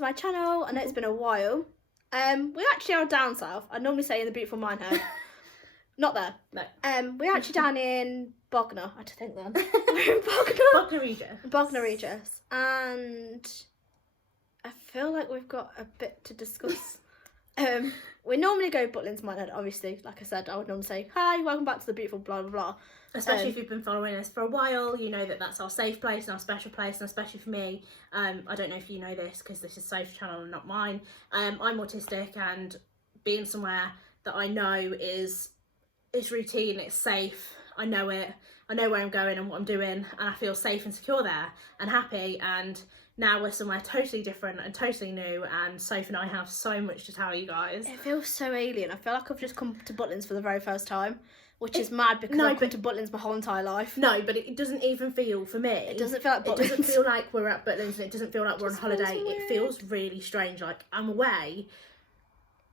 to my channel. I know it's been a while. We actually are down south. I normally say in the beautiful Minehead. Not there. No. We're actually down in Bognor. I had to think then. We're in Bognor. Bognor Regis. Bognor Regis. And I feel like we've got a bit to discuss. We normally go Butlins Minehead, obviously. Like I said, I would normally say, hi, welcome back to the beautiful blah, blah, blah. Especially if you've been following us for a while, you know that that's our safe place and our special place, and especially for me, I don't know if you know this because this is Sophie's channel and not mine. I'm autistic, and being somewhere that I know is routine, it's safe, I know it, I know where I'm going and what I'm doing, and I feel safe and secure there and happy. And now we're somewhere totally different and totally new, and Sophie and I have so much to tell you guys. It feels so alien. I feel like I've just come to Butlins for the very first time. Which is mad because I've come to Butlins my whole entire life. No, but it doesn't even feel, for me... It doesn't feel like Butlins. It doesn't feel like we're at Butlins, and it doesn't feel like we're on holiday. It feels really strange. Like, I'm away,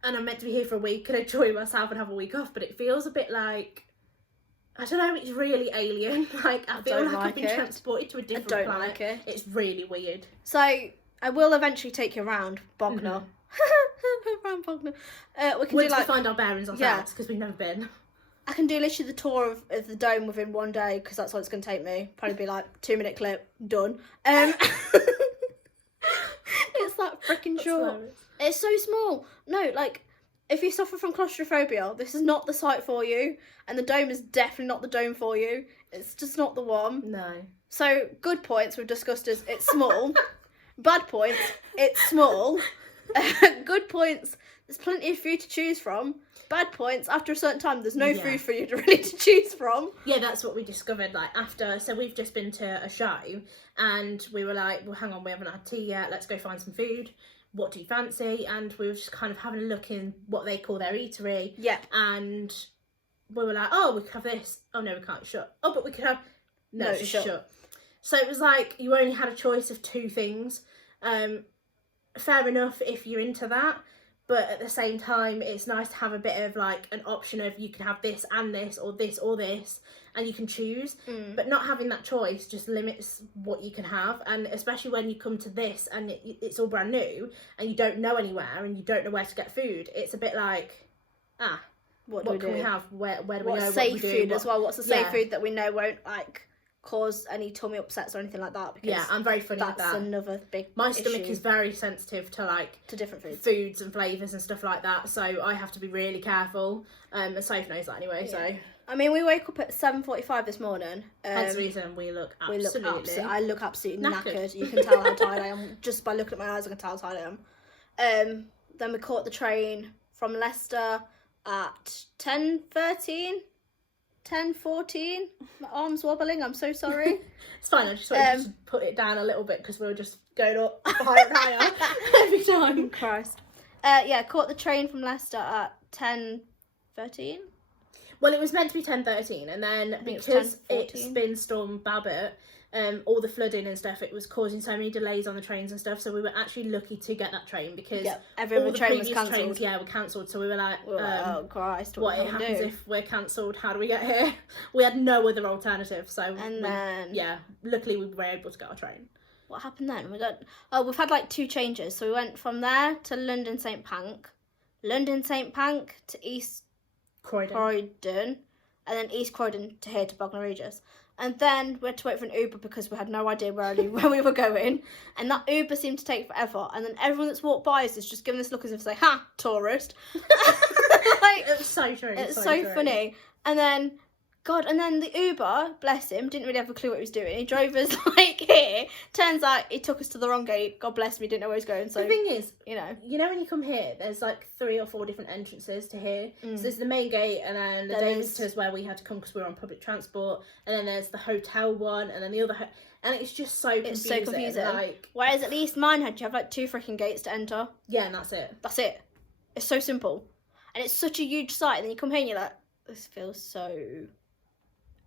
and I'm meant to be here for a week and enjoy myself and have a week off, but it feels a bit like... I don't know, it's really alien. Like, I feel like I've been transported to a different planet. I don't like it. It's really weird. So, I will eventually take you around Bognor. Around Bognor. We can Once do like... we find our bearings ourselves, because we've never been. I can do literally the tour of the dome within one day because that's what it's going to take me. Probably be like 2-minute clip, done. It's that freaking short. It's so small. No, like, if you suffer from claustrophobia, this is not the site for you. And the dome is definitely not the dome for you. It's just not the one. No. So, good points we've discussed is it's small. Bad points, it's small. Good points, there's plenty of food to choose from. Bad points, after a certain time, there's no food for you to really to choose from. Yeah, that's what we discovered, like, after, so we've just been to a show, and we were like, well, hang on, we haven't had tea yet, let's go find some food, what do you fancy? And we were just kind of having a look in what they call their eatery. Yeah. And we were like, oh, we could have this. Oh, no, we can't, shut. Oh, but we could have, no, it's shut. So it was like, you only had a choice of 2 things. Fair enough if you're into that. But at the same time, it's nice to have a bit of like an option of you can have this and this or this or this, and you can choose. But not having that choice just limits what you can have. And especially when you come to this and it's all brand new and you don't know anywhere and you don't know where to get food, it's a bit like, what can we have? Where do we go? What's safe food as well? What's the safe food that we know won't like cause any tummy upsets or anything like that? Because I'm very funny with that. That's another big My stomach is very sensitive to different foods and flavours and stuff like that, so I have to be really careful. And Sophie knows that anyway. So I mean, we woke up at 7:45 this morning. Hence the reason we look absolutely. I look absolutely knackered. You can tell how tired I am just by looking at my eyes. I can tell how tired I am. Then we caught the train from Leicester at 10:13. 10:14. My arm's wobbling. I'm so sorry. It's fine. I just wanted to put it down a little bit because we were just going up higher and higher every time. Christ. Caught the train from Leicester at 10:13. Well, it was meant to be 10:13, and then because it's been Storm Babbitt, all the flooding and stuff, it was causing so many delays on the trains and stuff. So we were actually lucky to get that train because every all the train was previous cancelled. trains, were cancelled. So we were like, oh Christ, what happens if we're cancelled? How do we get here? We had no other alternative. So luckily we were able to get our train. What happened then? We've had like 2 changes. So we went from there to London St Pank to East Croydon, and then East Croydon to here to Bognor Regis. And then we had to wait for an Uber because we had no idea where we were going. And that Uber seemed to take forever. And then everyone that's walked by us is just giving this look as if they say, ha, tourist. Like, it's so true. It's so funny. And then the Uber, bless him, didn't really have a clue what he was doing. He drove us like here. Turns out he took us to the wrong gate. God bless him, he didn't know where he was going. So the thing is, you know when you come here, there's like 3 or 4 different entrances to here. So there's the main gate, and then the day visitors where we had to come because we were on public transport, and then there's the hotel one, and then the other, and it's just so confusing. It's so confusing. Like, whereas at least mine had you have like 2 freaking gates to enter. Yeah, and that's it. That's it. It's so simple, and it's such a huge site. And then you come here and you're like, this feels so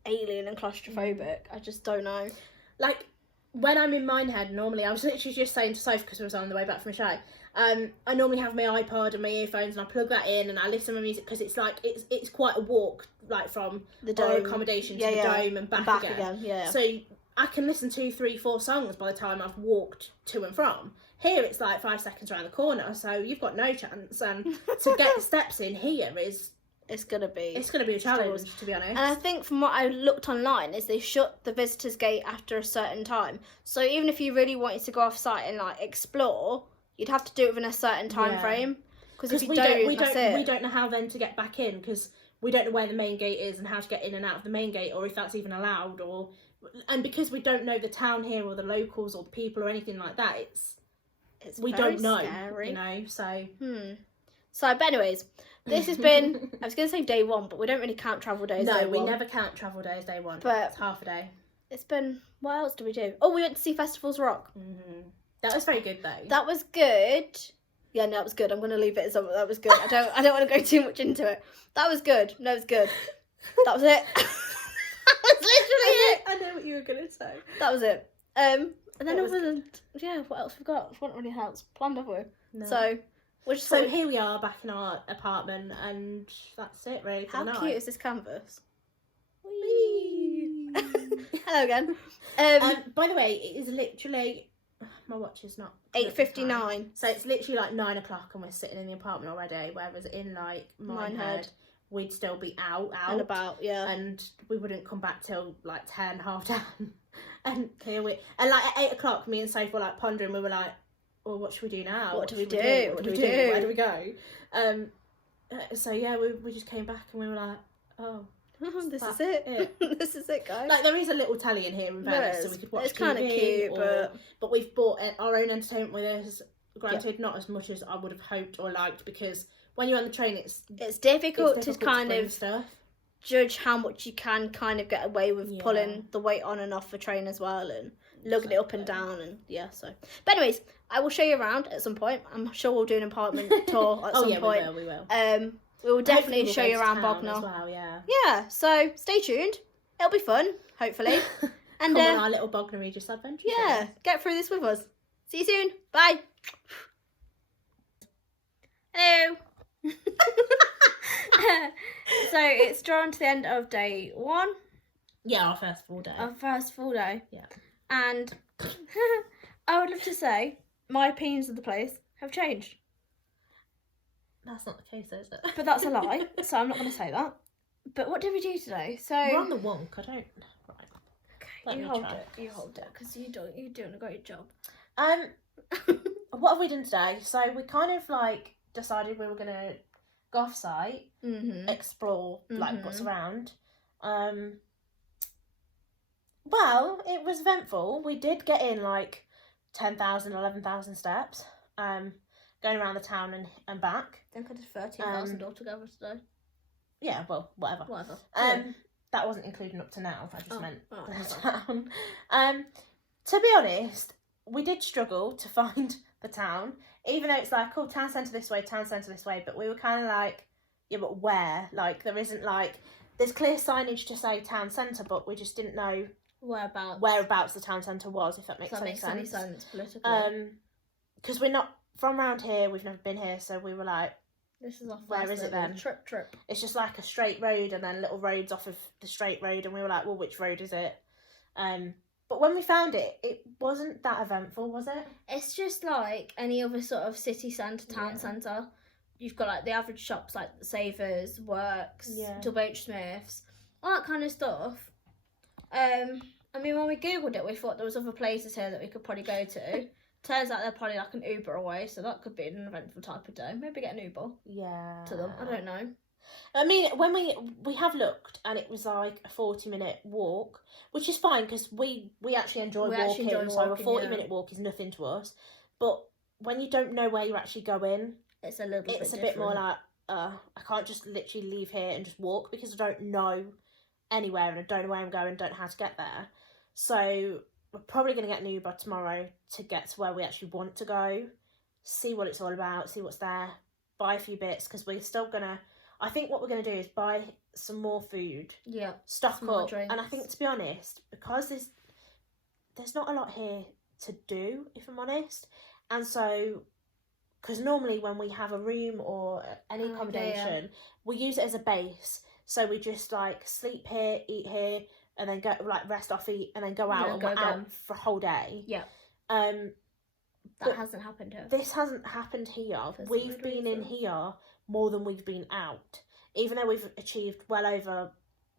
alien and claustrophobic. I just don't know. Like, when I'm in Minehead, normally, I was literally just saying to Sophie because I was on the way back from a show, I normally have my iPod and my earphones, and I plug that in and I listen to music because it's like it's quite a walk, like from the our accommodation to the dome and back again. Yeah. So I can listen to 3, 4 songs by the time I've walked to and from. Here it's like 5 seconds around the corner, so you've got no chance. And to get steps in here is it's gonna be a challenge, to be honest. And I think from what I looked online is they shut the visitors gate after a certain time. So even if you really wanted to go off site and like explore, you'd have to do it within a certain time frame. Because if you we don't know how then to get back in, because we don't know where the main gate is and how to get in and out of the main gate, or if that's even allowed, and because we don't know the town here or the locals or the people or anything like that, we don't know, scary. You know. So So, but anyways, this has been, I was going to say day 1, but we don't really count travel days. No, we never count travel days day 1. But it's half a day. It's been, what else did we do? Oh, we went to see Festivals Rock. That was very good though. That was good. Yeah, no, that was good. I'm going to leave it as that was good. I don't want to go too much into it. That was good. No, it was good. That was it. That was literally it. I know what you were going to say. That was it. And then other than, what else we've got? We haven't really else planned, have we? No. So here we are back in our apartment, and that's it really for the night. How cute is this canvas? Whee! Hello again. By the way, it is literally, my watch is not 8:59. So it's literally like 9 o'clock and we're sitting in the apartment already, whereas in like Minehead we'd still be out and about, and we wouldn't come back till like 10, half 10. And here we, and like at 8 o'clock me and Soph were like pondering, we were like, well, what should we do now? What do we do? What do we do? Where do we go? So yeah, we just came back and we were like, oh, this is it. This is it, guys. Like there is a little telly in here in Venice, so we could watch TV. It's kind of cute, but we've bought our own entertainment with us. Granted, not as much as I would have hoped or liked, because when you're on the train, it's difficult to kind of stuff. Judge how much you can kind of get away with pulling the weight on and off the train as well, and lugging it up and down, and so. But anyways, I will show you around at some point. I'm sure we'll do an apartment tour at some point. We will. We will definitely show you around Bognor as well. Yeah. So stay tuned. It'll be fun, hopefully. And come on our little Bognor Regis adventure. Yeah, get through this with us. See you soon. Bye. Hello. So it's drawn to the end of day 1. Yeah, our first full day. Yeah. And I would love to say my opinions of the place have changed. That's not the case, though, is it? But that's a lie, so I'm not going to say that. But what did we do today? So we're on the wonk. I don't. Right. Okay, you hold it, because you're doing a great job. What have we done today? So we kind of like decided we were gonna go off site, explore like what's around. Well, it was eventful. We did get in like 10,000, 11,000 steps. Going around the town and back. I think I did 13,000 altogether today. Yeah, well, whatever. That wasn't including up to now. I just meant the town. To be honest, we did struggle to find the town, even though it's like, oh, town centre this way, but we were kind of like, yeah, but where? Like, there isn't like, there's clear signage to say town centre, but we just didn't know whereabouts the town centre was, if that makes any sense. Any sense politically. Because we're not from around here, we've never been here, so we were like, this is off. Where is it then? Trip. It's just like a straight road and then little roads off of the straight road, and we were like, well, which road is it? But when we found it, it wasn't that eventful, was it? It's just like any other sort of city centre, town centre. You've got like the average shops like Savers, Works, Double H Smiths, all that kind of stuff. I mean, when we googled it, we thought there was other places here that we could probably go to. Turns out they're probably like an Uber away, so that could be an eventful type of day. Maybe get an Uber. Yeah. To them, I don't know. I mean, when we have looked, and it was like a 40-minute walk, which is fine because we actually enjoy walking, so a 40-minute walk is nothing to us. But when you don't know where you're actually going, it's a bit more like, I can't just literally leave here and just walk, because I don't know anywhere and I don't know where I'm going, don't know how to get there. So we're probably going to get an Uber tomorrow to get to where we actually want to go, see what it's all about, see what's there, buy a few bits, because we're still going to, I think what we're going to do is buy some more food, stock up, drinks. And I think, to be honest, because there's not a lot here to do, if I'm honest, and so, because normally when we have a room or any accommodation, we use it as a base, so we just like sleep here, eat here, and then go like rest off, eat, and then go out and we're out for a whole day. That hasn't happened here. This hasn't happened here. We've been in here more than we've been out. Even though we've achieved well over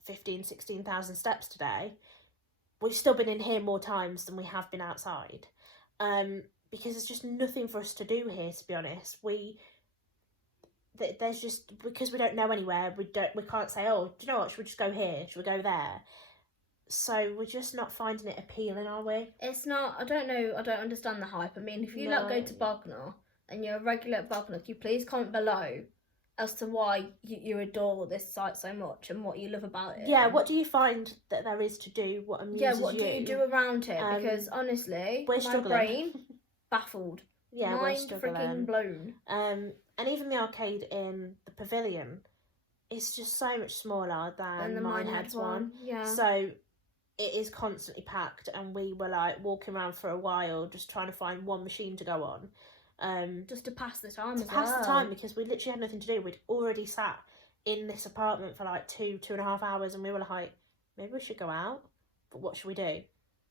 16,000 steps today, we've still been in here more times than we have been outside. Because there's just nothing for us to do here, to be honest. There's just, because we don't know anywhere, we can't say, oh, do you know what, should we just go here, should we go there? So we're just not finding it appealing, are we? It's not, I don't know, I don't understand the hype. I mean, if you go to Bognor and you're a regular at Bognor, could you please comment below as to why you adore this site so much and what you love about it? Yeah, what do you find that there is to do? What amuses you? Yeah, what do you do around it? Because honestly, my brain baffled. Yeah, mind freaking blown. And even the arcade in the pavilion is just so much smaller than the Minehead one. Yeah. So it is constantly packed, and we were like walking around for a while just trying to find one machine to go on. Just to pass the time to pass the time, because we literally had nothing to do. We'd already sat in this apartment for like 2.5 hours, and we were like, maybe we should go out, but what should we do?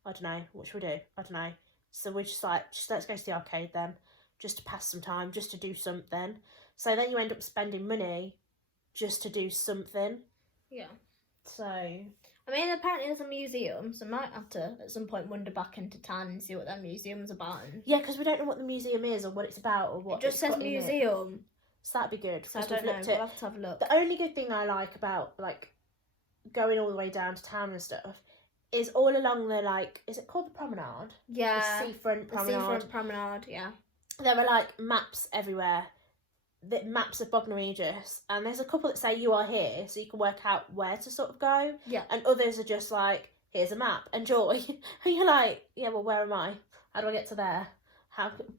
I don't know. What should we do? I don't know. So we're just like, let's go to the arcade then, just to pass some time, just to do something. So then you end up spending money just to do something. Yeah. So, I mean, apparently there's a museum, so I might have to at some point wander back into town and see what that museum's about. Yeah, because we don't know what the museum is or what it's about or what. It just says museum. So that'd be good. So I don't know. We'll have to have a look. The only good thing I like about like going all the way down to town and stuff is all along the, like, is it called the promenade? Yeah. The seafront promenade. The seafront promenade, yeah. There are like maps everywhere. The maps of Bognor Regis, and there's a couple that say you are here, so you can work out where to sort of go. Yeah. And others are just like, here's a map, enjoy. And you're like, yeah, well, where am I? How do I get to there?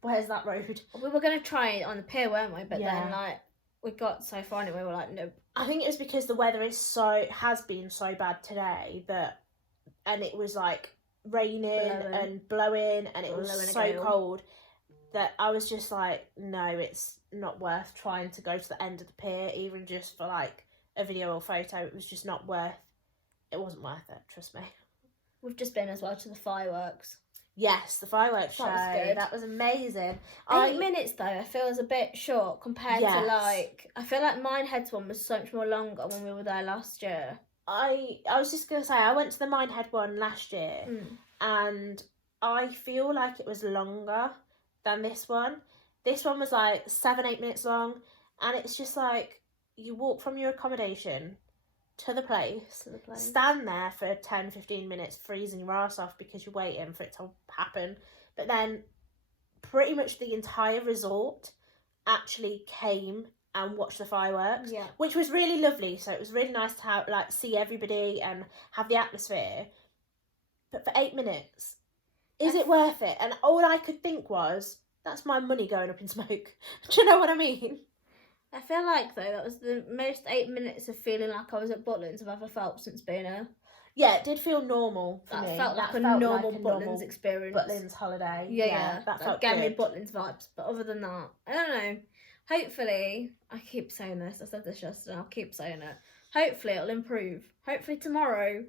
Where's that road? We were going to try it on the pier, weren't we? But Yeah. then, like, we got so far and we were like, nope. I think it was because the weather has been so bad today and it was like raining and blowing, and it was so cold that I was just like, no, it's not worth trying to go to the end of the pier, even just for like a video or photo. It was just not worth. It wasn't worth it. Trust me. We've just been as well to the fireworks. Yes, the fireworks show. That was good. That was amazing. 8 minutes though, I feel is a bit short compared to like. I feel like Minehead's one was so much more longer when we were there last year. I was just gonna say, I went to the Minehead one last year, and I feel like it was longer than this one. This one was like 7-8 minutes long, and it's just like you walk from your accommodation to the place, stand there for 10-15 minutes freezing your ass off because you're waiting for it to happen, but then pretty much the entire resort actually came and watched the fireworks, which was really lovely. So it was really nice to have, like, see everybody and have the atmosphere. But for 8 minutes, is it worth it? And all I could think was, that's my money going up in smoke. Do you know what I mean? I feel like, though, that was the most 8 minutes of feeling like I was at Butlins I've ever felt since being here. Yeah, it did feel normal for me. That felt like a normal Butlins experience. Butlins holiday. Yeah. That felt gave good. Me Butlins vibes. But other than that, I don't know. Hopefully, I keep saying this. I said this yesterday. I'll keep saying it. Hopefully, it'll improve. Hopefully tomorrow.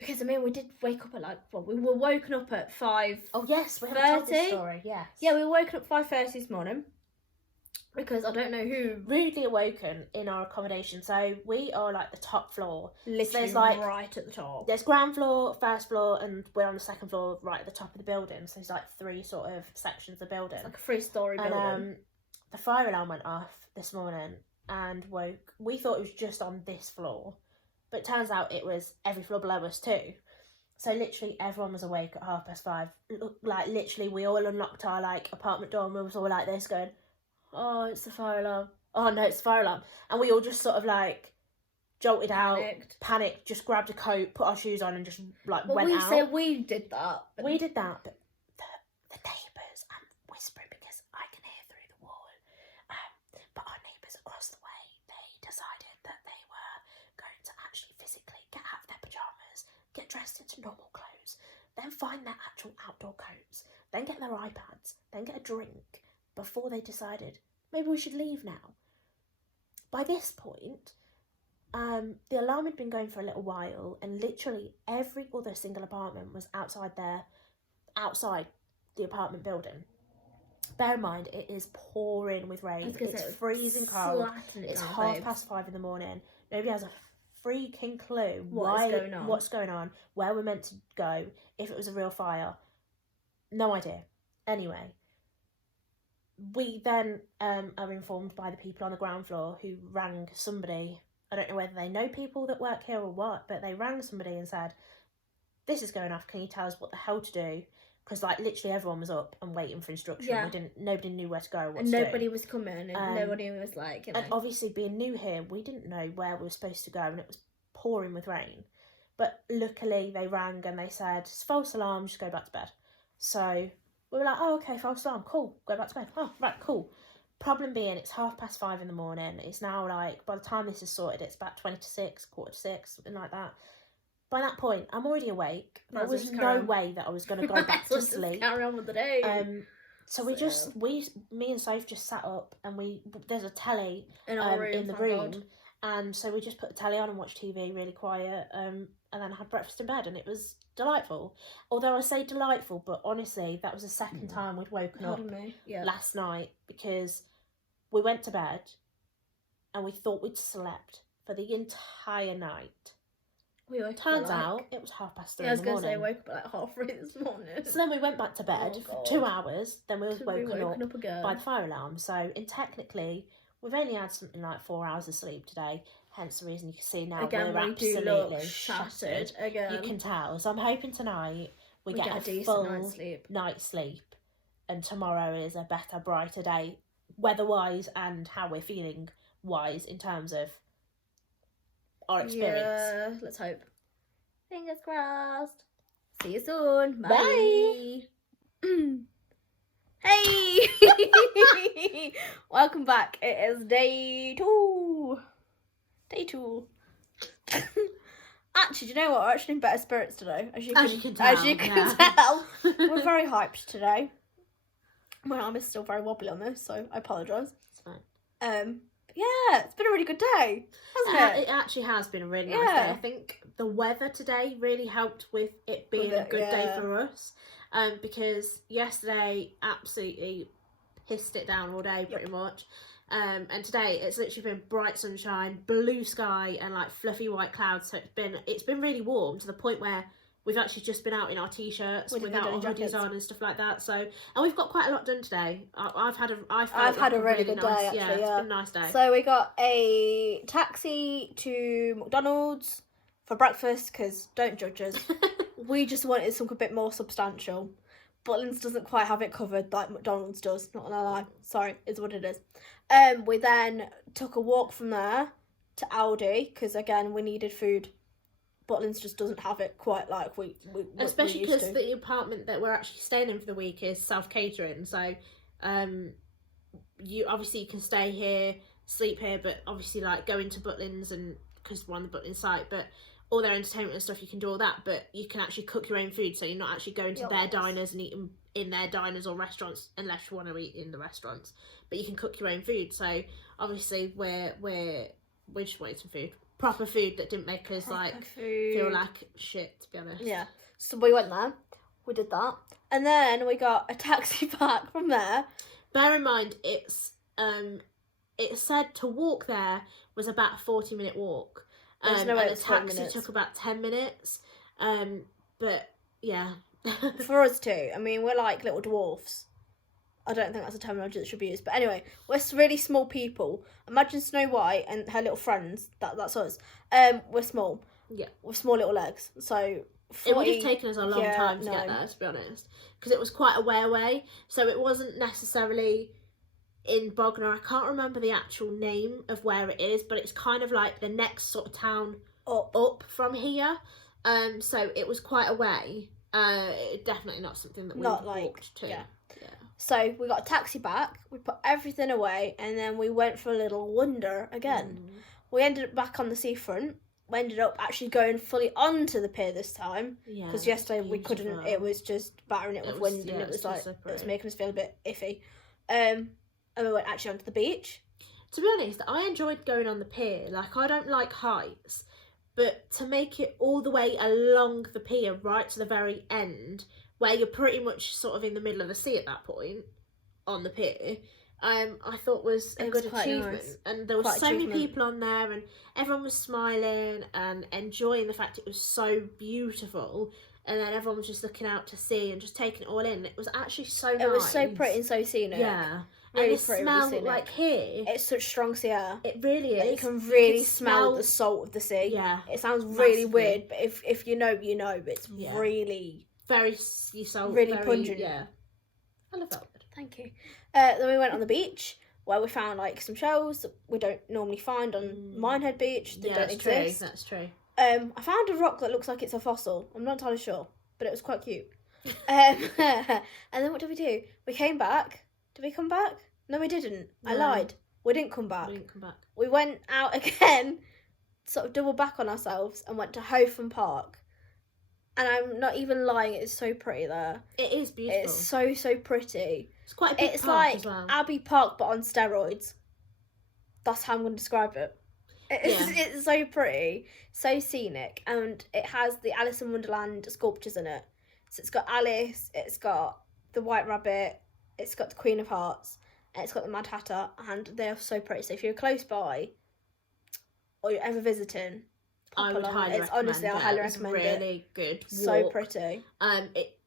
Because, I mean, we did wake up at we were woken up at 5. Oh, yes, we haven't told this story, yes. Yeah, we were woken up 5:30 this morning. Because I don't know who. Rudely awoken in our accommodation. So we are like the top floor. Literally so right at the top. There's ground floor, first floor, and we're on the second floor right at the top of the building. So there's like 3 sort of sections of the building. It's like a 3-story building. And the fire alarm went off this morning and we thought it was just on this floor. But it turns out it was every floor below us too. So literally everyone was awake at 5:30. Like literally we all unlocked our like apartment door and we was all like this going, oh, it's the fire alarm. Oh no, it's the fire alarm. And we all just sort of like jolted panicked, just grabbed a coat, put our shoes on and just like went out. We say we did that. We did that, but the neighbours, I'm whispering because I can hear through the wall, but our neighbours across the way, they decided that they were going to actually physically get out of their pyjamas, get dressed into normal clothes, then find their actual outdoor coats, then get their iPads, then get a drink, before they decided, maybe we should leave now. By this point, the alarm had been going for a little while, and literally every other single apartment was outside the apartment building. bear in mind, it is pouring with rain. It's freezing cold. It's 5:30 in the morning. Nobody has a freaking clue what's going on, where we're meant to go, if it was a real fire. No idea. Anyway, we then are informed by the people on the ground floor who rang somebody. I don't know whether they know people that work here or what, but they rang somebody and said, this is going off, can you tell us what the hell to do? Because like literally everyone was up and waiting for instruction. Yeah. Nobody knew where to go, what and to do. Nobody was coming, and nobody was like, you know. And obviously being new here, we didn't know where we were supposed to go, and it was pouring with rain. But luckily they rang and they said, it's false alarm, just go back to bed. So we were like, oh, okay, false alarm, cool, go back to bed. Oh, right, cool. Problem being, it's 5:30 in the morning. It's now like, by the time this is sorted, it's about 20 to 6, quarter to 6, something like that. By that point, I'm already awake. There was no way that I was going to go back to sleep. Carry on with the day. So me and Soph just sat up, and there's a telly in the room, and so we just put the telly on and watched TV really quiet, and then had breakfast in bed, and it was delightful. Although I say delightful, but honestly, that was the second time we'd woken up last night, because we went to bed, and we thought we'd slept for the entire night. Turns out it was 3:30 in the morning. I was going to say, I woke up at like 3:30 this morning. So then we went back to bed for 2 hours. Then we was woken up again by the fire alarm. So technically, we've only had something like 4 hours of sleep today. Hence the reason you can see now we're absolutely shattered. Again. You can tell. So I'm hoping tonight we get a decent full night's sleep. And tomorrow is a better, brighter day, weather-wise and how we're feeling-wise in terms of our experience. Yeah, let's hope. Fingers crossed. See you soon. Bye. Hey! Welcome back. It is day 2. Actually, do you know what? We're actually in better spirits today. As you can tell. We're very hyped today. My arm is still very wobbly on this, so I apologise. It's fine. Yeah, it's been a really good day, hasn't it? It actually has been a really nice day. I think the weather today really helped with it being a good day for us. Because yesterday absolutely pissed it down all day pretty much. And today it's literally been bright sunshine, blue sky, and like fluffy white clouds. So it's been really warm to the point where we've actually just been out in our t-shirts without our hoodies on and stuff like that. So, and we've got quite a lot done today. I've had a really good day. Actually, it's been a nice day. So we got a taxi to McDonald's for breakfast because don't judge us. We just wanted something a bit more substantial. Butlins doesn't quite have it covered like McDonald's does. Not gonna lie. Sorry, it's what it is. We then took a walk from there to Aldi because again we needed food. Butlins just doesn't have it quite like we especially because the apartment that we're actually staying in for the week is self-catering, so you can stay here, sleep here, but obviously like go into Butlins, and because we're on the Butlins site, but all their entertainment and stuff, you can do all that, but you can actually cook your own food, so you're not actually going to their diners and eating in their diners or restaurants unless you want to eat in the restaurants, but you can cook your own food. So obviously we're just wanting some food, proper food that didn't make us feel like shit, to be honest. Yeah, so we went there, we did that, and then we got a taxi back from there. Bear in mind it said to walk there was about a 40-minute walk. And the taxi took about 10 minutes. But yeah. For us too. I mean, we're like little dwarfs. I don't think that's a terminology that should be used. But anyway, we're really small people. Imagine Snow White and her little friends. That's us. We're small. Yeah. With small little legs. So 40, it would have taken us a long time to get there, to be honest. Because it was quite a way away. So it wasn't necessarily in Bognor. I can't remember the actual name of where it is, but it's kind of like the next sort of town up from here. So it was quite a way. Definitely not something that we walked to. Yeah. So we got a taxi back, we put everything away, and then we went for a little wander again. We ended up back on the seafront. We ended up actually going fully onto the pier this time. Yeah. Because yesterday we couldn't, it was just battering it with wind, and it was like, it was making us feel a bit iffy. And we went actually onto the beach. To be honest, I enjoyed going on the pier. Like, I don't like heights, but to make it all the way along the pier right to the very end, where you're pretty much sort of in the middle of the sea at that point, on the pier, I thought was a good achievement. Nice. And there were so many people on there, and everyone was smiling and enjoying the fact it was so beautiful. And then everyone was just looking out to sea and just taking it all in. It was actually so nice. It was so pretty and so scenic. Yeah. Really and the pretty, smell, scenic. like here, it's such strong sea air. It really is. And you can really smell the salt of the sea. Yeah. It sounds really weird, but if you know, you know. It's really... very sea salt. Really pungent. Yeah. I love that word. Thank you. Then we went on the beach, where we found, like, some shells that we don't normally find on Minehead Beach. They don't exist. True. That's true. I found a rock that looks like it's a fossil. I'm not entirely sure, but it was quite cute. And then what did we do? We came back. Did we come back? No, we didn't. No. I lied. We didn't come back. We went out again, sort of double back on ourselves, and went to Hotham Park. And I'm not even lying, it's so pretty there. It is beautiful. It's so, so pretty. It's quite a big It's park like as well. Abbey Park, but on steroids. That's how I'm going to describe it. It's so pretty, so scenic, and it has the Alice in Wonderland sculptures in it. So it's got Alice, it's got the White Rabbit, it's got the Queen of Hearts, and it's got the Mad Hatter, and they are so pretty. So if you're close by, or you're ever visiting, I would highly recommend honestly, I highly recommend it. Really good walk. So pretty.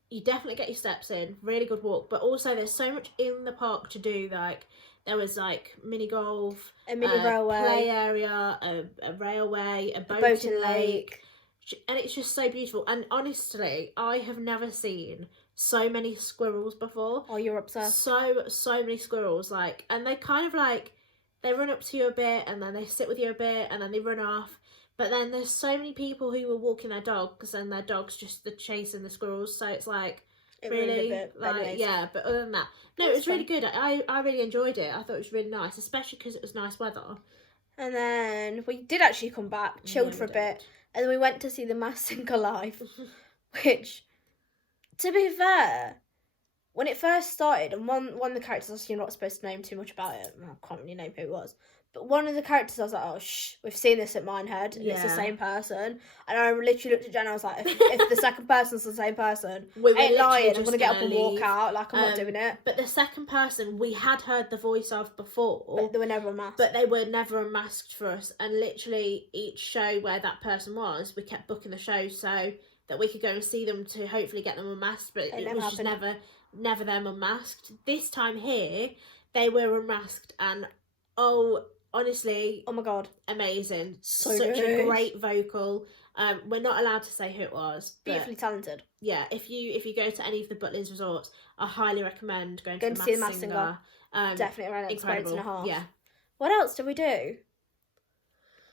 You definitely get your steps in. Really good walk, but also there's so much in the park to do. Like there was like mini golf, a mini railway, play area, a railway, a boating lake, and it's just so beautiful. And honestly, I have never seen so many squirrels before. Oh, you're obsessed. So many squirrels, like, and they kind of like they run up to you a bit, and then they sit with you a bit, and then they run off. But then there's so many people who were walking their dogs, and their dogs just chasing the squirrels. So it's like really, like, yeah. But other than that, no, it was really good. I really enjoyed it. I thought it was really nice, especially because it was nice weather. And then we did actually come back, chilled for a bit, and then we went to see the Masked Singer live, which, to be fair, when it first started, and one of the characters, you're not supposed to name too much about it. I can't really name who it was. But one of the characters, I was like, oh, we've seen this at Minehead, and it's the same person. And I literally looked at Jen, and I was like, if the second person's the same person, I ain't lying, I'm going to get up and walk out, like, I'm not doing it. But the second person, we had heard the voice of before. But they were never unmasked. But they were never unmasked for us. And literally, each show where that person was, we kept booking the show so that we could go and see them to hopefully get them unmasked. But it was just never them unmasked. This time here, they were unmasked, and honestly, oh my god, amazing! Such a great vocal. We're not allowed to say who it was. Beautifully talented. Yeah, if you go to any of the Butlins resorts, I highly recommend going to see the Masked Singer. Definitely around an experience and a half. Yeah. What else did we do?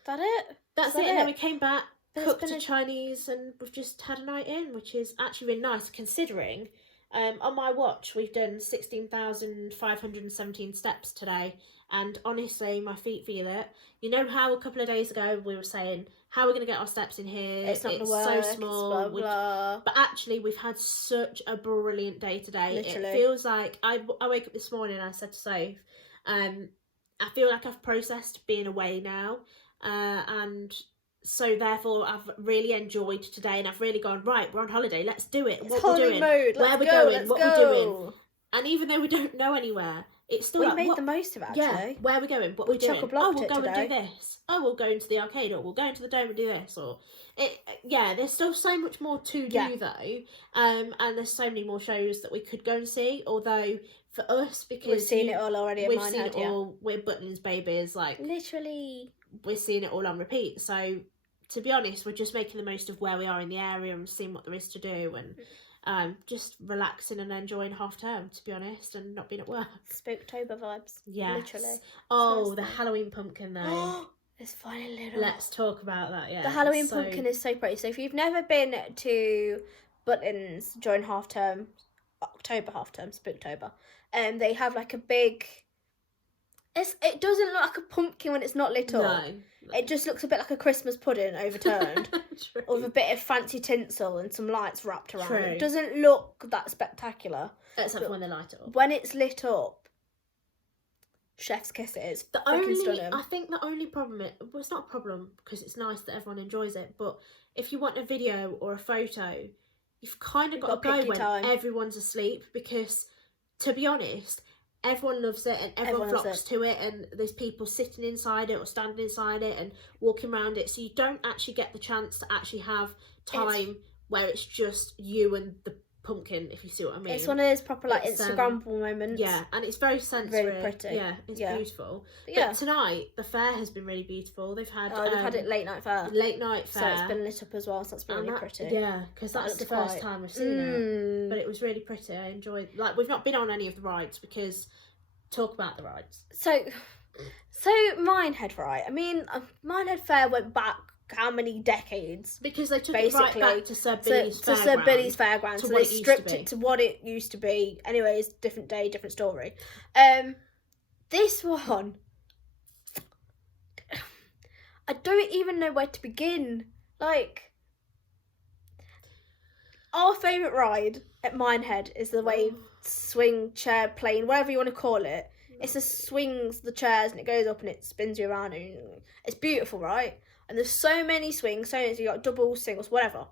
That it? That's it. And then we came back, cooked a Chinese, and we've just had a night in, which is actually really nice considering. On my watch, we've done 16,517 steps today. And honestly, my feet feel it. You know how a couple of days ago we were saying, how are we going to get our steps in here? It's not going to work. So small. Blah, blah. But actually, we've had such a brilliant day today. Literally. It feels like, I wake up this morning and I said to Soph, I feel like I've processed being away now. And so therefore, I've really enjoyed today, and I've really gone, right, we're on holiday, let's do it. What we're doing, where we're going, what we're doing. And even though we don't know anywhere, it's still we made the most of it, actually. Yeah, where we're going, what we're doing. We'll go and do this. We'll go into the arcade, or we'll go into the dome and do this. Or there's still so much more to do though. And there's so many more shows that we could go and see. Although for us, because we've seen it all already. We've seen it all. We're Butlins babies, like literally. We're seeing it all on repeat. So to be honest, we're just making the most of where we are in the area and seeing what there is to do, and just relaxing and enjoying half term, to be honest, and not being at work. Spooktober vibes. Yeah, literally. Oh, the Halloween pumpkin though. It's finally lit up. Let's talk about that. Yeah, the Halloween pumpkin is so pretty. So if you've never been to Butlins during half term, October half term, Spooktober, they have like a big. It doesn't look like a pumpkin when it's not lit up. No. It just looks a bit like a Christmas pudding overturned. With a bit of fancy tinsel and some lights wrapped around it. It doesn't look that spectacular. Except when they light it up. When it's lit up, chef's kiss it is. I think the only problem, it's not a problem because it's nice that everyone enjoys it, but if you want a video or a photo, you've kind of got to go when everyone's asleep, because to be honest, everyone loves it and everyone Everyone loves flocks to it, and there's people sitting inside it or standing inside it and walking around it, so you don't actually get the chance to actually have time where it's just you and the pumpkin, if you see what I mean. It's one of those proper like Instagrammable moments. Yeah, and it's very sensory. Really pretty. Yeah, it's beautiful. But tonight the fair has been really beautiful. They've had they've had it late night fair. So it's been lit up as well. So that's been really pretty. Yeah, because that's the first time I've seen it. But it was really pretty. I enjoyed. Like, we've not been on any of the rides because talk about the rides. So Minehead, right? I mean, Minehead Fair went back how many decades? Because they took it right back to Sir Billy's Fairground. To Sir Billy's Fairground. So they stripped it to what it used to be. Anyways, different day, different story. This one, I don't even know where to begin. Like, our favourite ride at Minehead is the wave swing chair plane, whatever you want to call it. It's just swings the chairs and it goes up and it spins you around. And it's beautiful, right? And there's so many swings, so you got doubles, singles, whatever.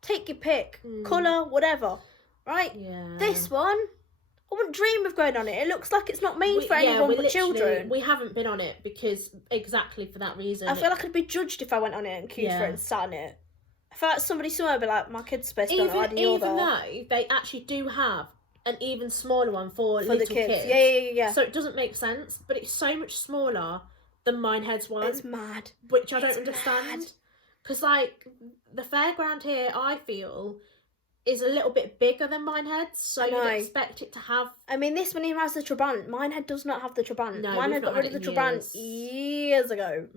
Take your pick, colour, whatever, right? Yeah. This one, I wouldn't dream of going on it. It looks like it's not made for anyone but children. We haven't been on it because exactly for that reason. I feel like I'd be judged if I went on it and queued for it and sat on it. I feel like somebody somewhere would be like, my kid's supposed to be on it. Even though they actually do have an even smaller one for little the kids. Yeah. So it doesn't make sense, but it's so much smaller than Minehead's one. It's mad. Which I don't understand. Because, like, the fairground here, I feel, is a little bit bigger than Minehead's, so you'd expect it to have... I mean, this one even has the Trabant. Minehead does not have the Trabant. No, Minehead got rid of the Trabant years ago.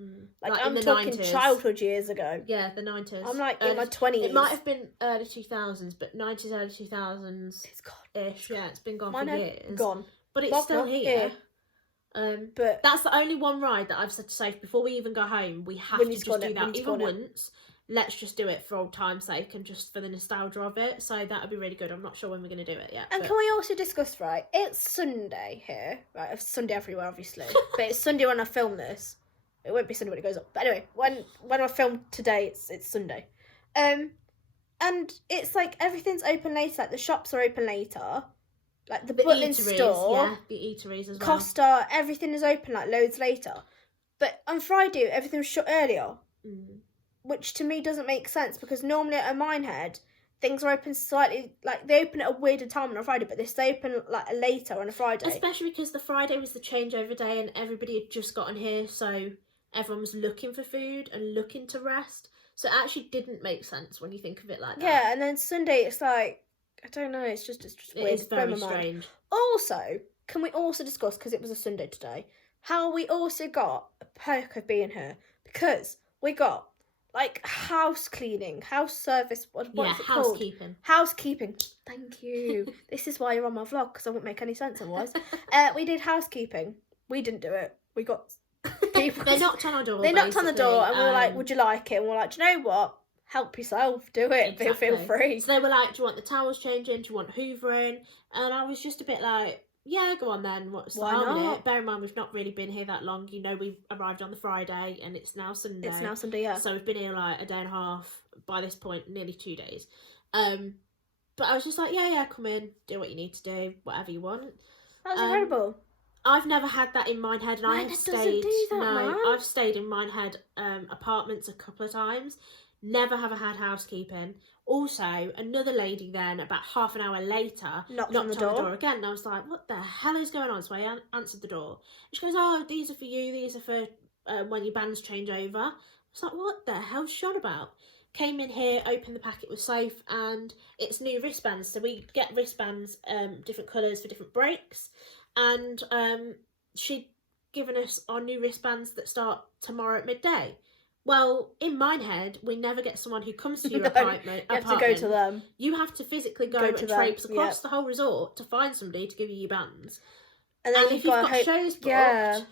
Like I'm talking 90s. Childhood years ago. Yeah, the 90s. I'm like in my 20s. It might have been early 2000s, but 90s, early 2000s. It's gone-ish. Yeah, it's been gone Minehead for years. Gone. But it's still here. But that's the only one ride that I've said to Safe before we even go home. We have to just do that even once. Let's just do it for old time's sake and just for the nostalgia of it. So that would be really good. I'm not sure when we're going to do it yet. And can we also discuss, right? It's Sunday here, right? It's Sunday everywhere, obviously, but it's Sunday when I film this. It won't be Sunday when it goes up. But anyway, when I film today, it's Sunday, and it's like everything's open later. Like the shops are open later. Like the Butlin store, the eateries as well. Costa, everything is open like loads later. But on Friday, everything was shut earlier, which to me doesn't make sense because normally at Minehead, things are open slightly, like they open at a weirder time on a Friday, but they stay open like later on a Friday. Especially because the Friday was the changeover day and everybody had just gotten here, so everyone was looking for food and looking to rest. So it actually didn't make sense when you think of it like that. Yeah, and then Sunday it's like, I don't know, it's just weird. It's very strange. Also, can we also discuss, because it was a Sunday today, how we also got a perk of being here? Because we got, like, house cleaning, house service, what's it called? Housekeeping. Housekeeping. Thank you. This is why you're on my vlog, because I wouldn't make any sense otherwise. We did housekeeping. We didn't do it. We got people. They knocked on our door, They knocked on the door, and we were like, would you like it? And we were like, do you know what? Help yourself, do it, exactly. Feel free. So they were like, do you want the towels changing, do you want hoovering? And I was just a bit like, yeah, go on then, what's the harm in it? Bear in mind, we've not really been here that long, you know, we've arrived on the Friday and it's now Sunday. Yeah. So we've been here like a day and a half, by this point, nearly 2 days. But I was just like, yeah, come in, do what you need to do, whatever you want. That was incredible. I've never had that in Minehead, and Minehead doesn't do that, man. I've stayed in Minehead apartments a couple of times. Never have I had housekeeping. Also, another lady then, about half an hour later, knocked on the door again. And I was like, what the hell is going on? So I answered the door. She goes, oh, these are for you. These are for when your bands change over. I was like, what the hell's she on about? Came in here, opened the packet with Safe, and it's new wristbands. So we get wristbands, different colours for different breaks. And she'd given us our new wristbands that start tomorrow at midday. Well, in Minehead, we never get someone who comes to your apartment. You have to go to them. You have to physically go and traipse across the whole resort to find somebody to give you your bands. And then if you've got shows booked,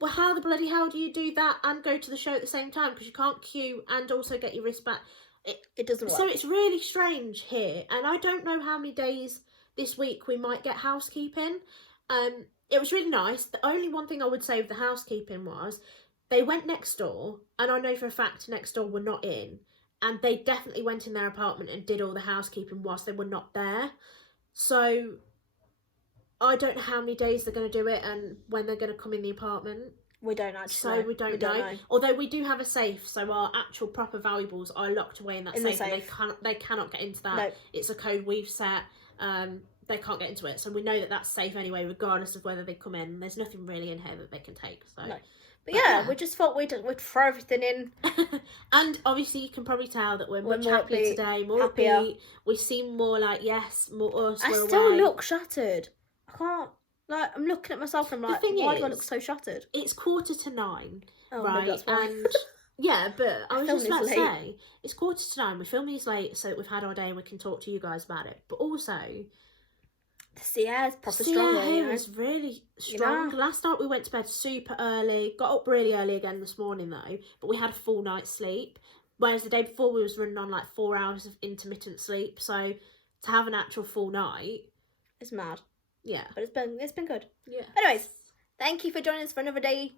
well, how the bloody hell do you do that and go to the show at the same time? Because you can't queue and also get your wristband. It doesn't work. So it's really strange here. And I don't know how many days this week we might get housekeeping. It was really nice. The only one thing I would say with the housekeeping was they went next door, and I know for a fact next door were not in, and they definitely went in their apartment and did all the housekeeping whilst they were not there. So I don't know how many days they're going to do it and when they're going to come in the apartment. We don't actually So know. we don't know. Although we do have a safe, so our actual proper valuables are locked away in that safe. And they cannot get into that. No. It's a code we've set. They can't get into it. So we know that that's safe anyway, regardless of whether they come in. There's nothing really in here that they can take. So. No. But yeah, we just thought we'd throw everything in. And obviously you can probably tell that we're much happier today, more upbeat. We seem more like, more us. I still look shattered. I can't, like, I'm looking at myself and I'm like, why do I look so shattered? It's 8:45, oh, right? That's why. And yeah, but I was just about to say, it's 8:45. We film these late so that we've had our day and we can talk to you guys about it. But also, the sea air is proper strong. The sea air is really strong. Last night we went to bed super early. Got up really early again this morning though. But we had a full night's sleep. Whereas the day before we was running on like 4 hours of intermittent sleep. So to have an actual full night, it's mad. Yeah, but it's been good. Yeah. Anyways, thank you for joining us for another day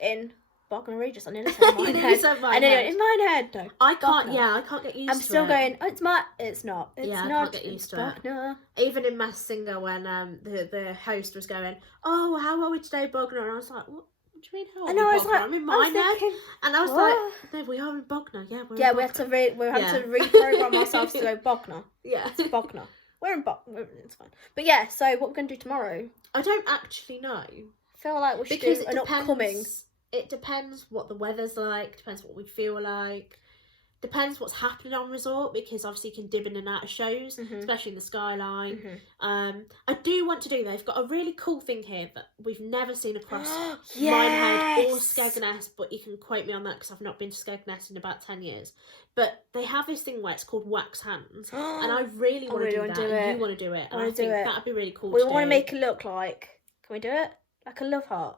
in Bognor Regis. I nearly said Minehead. I nearly in Minehead. No, I can't. Bognor. Yeah, I can't get used to it. I'm still going. Oh, it's not. It's not. I can't get used to Bognor. It. Even in Mass Singer, when the host was going, "Oh, how are we today, Bognor?" and I was like, "What do you mean? How? I know. I was like, I'm in Minehead," and I was like, "No, we are in Bognor. Yeah, we're in Bognor. we had to reprogram ourselves to go Bognor. Yeah, it's Bognor. We're in Bognor. It's fine. But yeah, so what we're going to do tomorrow? I don't actually know. I feel like we should do an upcoming. It depends what the weather's like. Depends what we feel like. Depends what's happening on resort, because obviously you can dip in and out of shows, especially in the Skyline. I do want to do. They've got a really cool thing here that we've never seen across Minehead or Skegness, but you can quote me on that because I've not been to Skegness in about 10 years. But they have this thing where it's called wax hands, and I really want to do that. And you want to do it, and I think that'd be really cool. We want to make it look like. Can we do it like a love heart?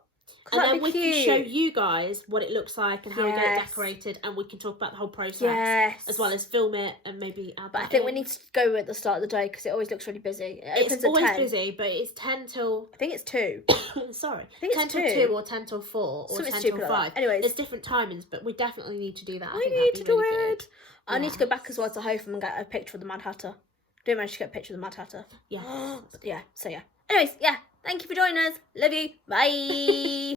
And then we can show you guys what it looks like and how we get it decorated, and we can talk about the whole process as well as film it and maybe add But I think we need to go at the start of the day because it always looks really busy. It's always busy, but it's 10 till... I think it's 2. Sorry. I think 10 it's till 2 or 10 till 4 or something 10 till 5. Like anyways. There's different timings, but we definitely need to do that. I need to do it. I need to go back as well to Hotham and get a picture of the Mad Hatter. Didn't manage to get a picture of the Mad Hatter. Yeah. Yeah, so yeah. Anyways, yeah. Thank you for joining us. Love you. Bye.